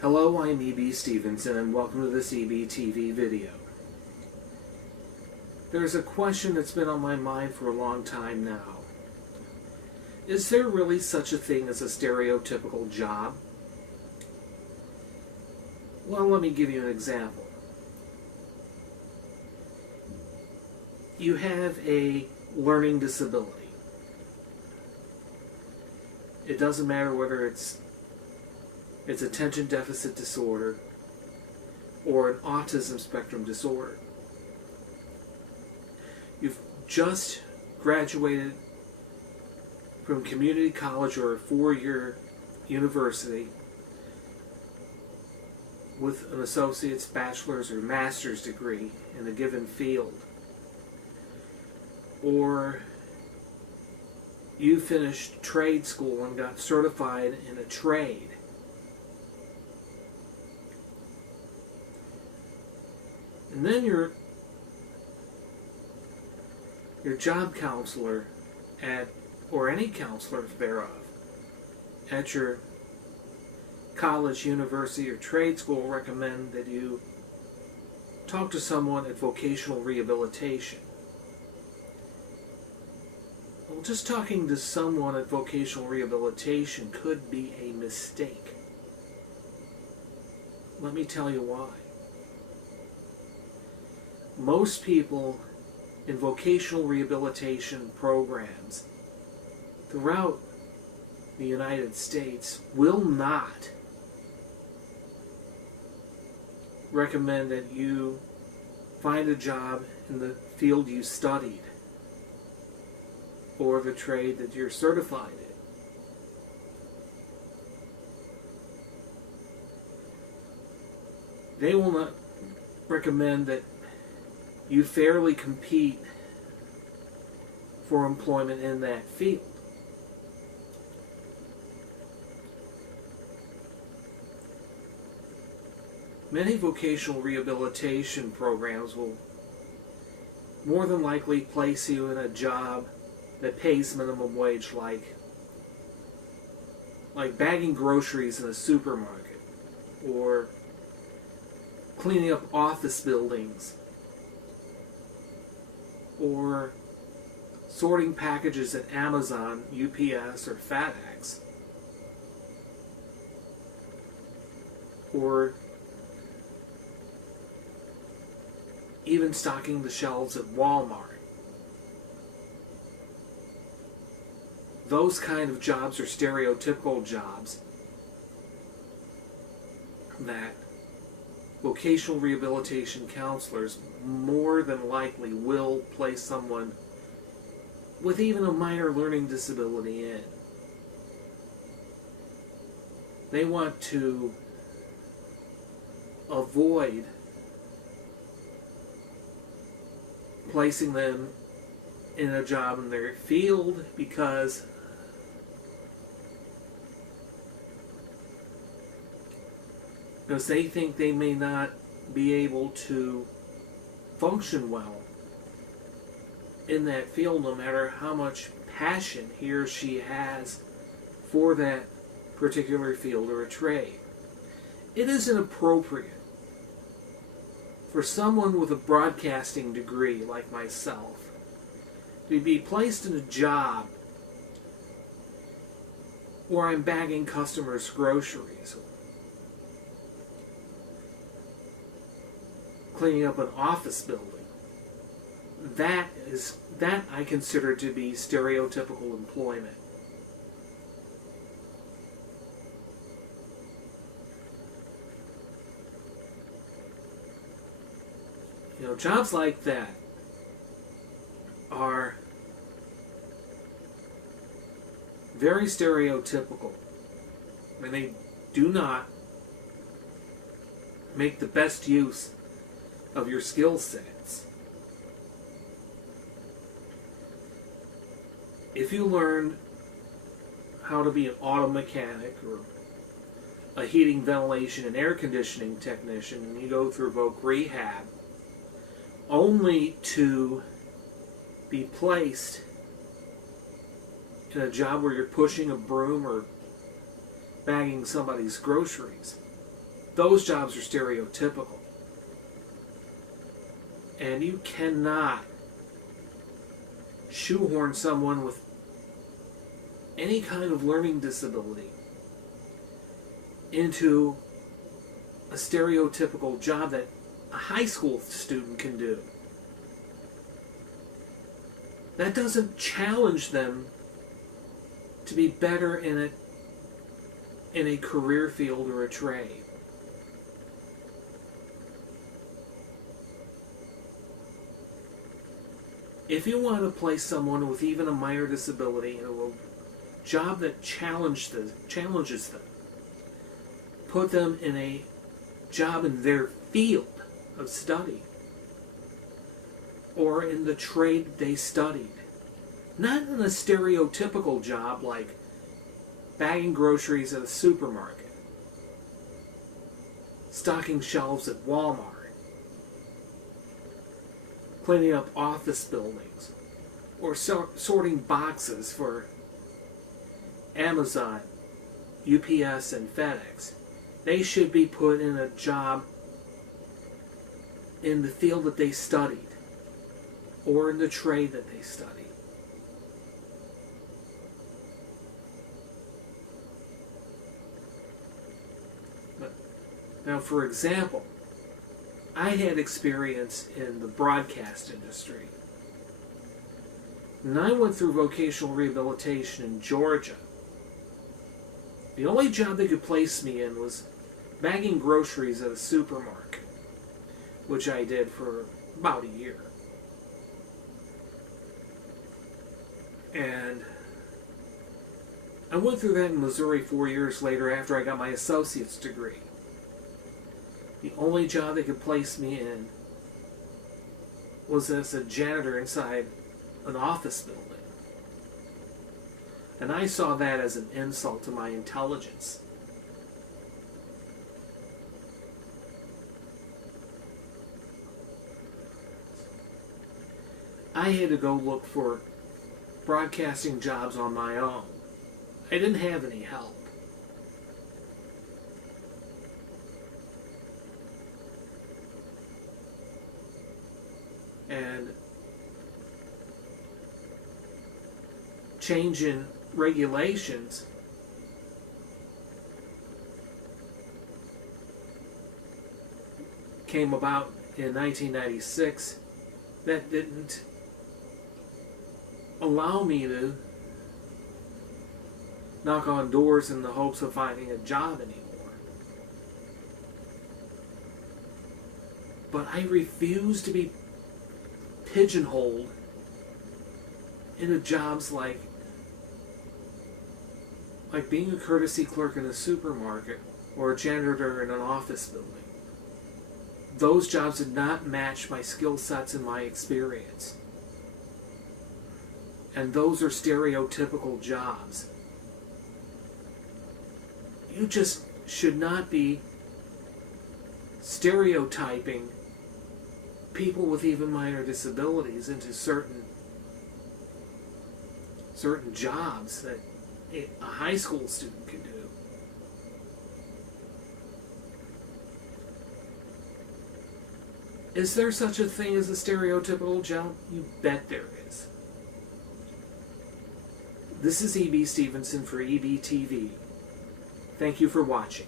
Hello, I'm E.B. Stevenson and welcome to this E.B. TV video. There's a question that's been on my mind for a long time now. Is there really such a thing as a stereotypical job? Well, let me give you an example. You have a learning disability. It doesn't matter whether it's attention deficit disorder or an autism spectrum disorder. You've just graduated from community college or a four-year university with an associate's, bachelor's, or master's degree in a given field. Or you finished trade school and got certified in a trade. And then your job counselor or any counselor thereof at your college, university, or trade school recommend that you talk to someone at Vocational Rehabilitation. Well, just talking to someone at Vocational Rehabilitation could be a mistake. Let me tell you why. Most people in vocational rehabilitation programs throughout the United States will not recommend that you find a job in the field you studied or the trade that you're certified in. They will not recommend that you fairly compete for employment in that field. Many vocational rehabilitation programs will more than likely place you in a job that pays minimum wage, like bagging groceries in a supermarket or cleaning up office buildings or sorting packages at Amazon, UPS, or FedEx, or even stocking the shelves at Walmart. Those kind of jobs are stereotypical jobs that vocational rehabilitation counselors more than likely will place someone with even a minor learning disability in. They want to avoid placing them in a job in their field because they think they may not be able to function well in that field no matter how much passion he or she has for that particular field or a trade. It is inappropriate for someone with a broadcasting degree like myself to be placed in a job where I'm bagging customers' groceries, cleaning up an office building. That I consider to be stereotypical employment. Jobs like that are very stereotypical. I mean, they do not make the best use of your skill sets. If you learn how to be an auto mechanic or a heating, ventilation, and air conditioning technician, and you go through voc rehab, only to be placed in a job where you're pushing a broom or bagging somebody's groceries, Those jobs are stereotypical. And you cannot shoehorn someone with any kind of learning disability into a stereotypical job that a high school student can do. That doesn't challenge them to be better in a career field or a trade. If you want to place someone with even a minor disability into a job that challenges them, put them in a job in their field of study or in the trade they studied. Not in a stereotypical job like bagging groceries at a supermarket, stocking shelves at Walmart, cleaning up office buildings, or sorting boxes for Amazon, UPS, and FedEx. They should be put in a job in the field that they studied or in the trade that they studied. Now, for example, I had experience in the broadcast industry. And I went through vocational rehabilitation in Georgia. The only job they could place me in was bagging groceries at a supermarket, which I did for about a year. And I went through that in Missouri 4 years later after I got my associate's degree. The only job they could place me in was as a janitor inside an office building. And I saw that as an insult to my intelligence. I had to go look for broadcasting jobs on my own. I didn't have any help. And change in regulations came about in 1996 that didn't allow me to knock on doors in the hopes of finding a job anymore. But I refuse to be pigeonholed into jobs like being a courtesy clerk in a supermarket or a janitor in an office building. Those jobs did not match my skill sets and my experience. And those are stereotypical jobs. You just should not be stereotyping people with even minor disabilities into certain jobs that a high school student can do. Is there such a thing as a stereotypical job? You bet there is. This is E.B. Stevenson for EBTV. Thank you for watching.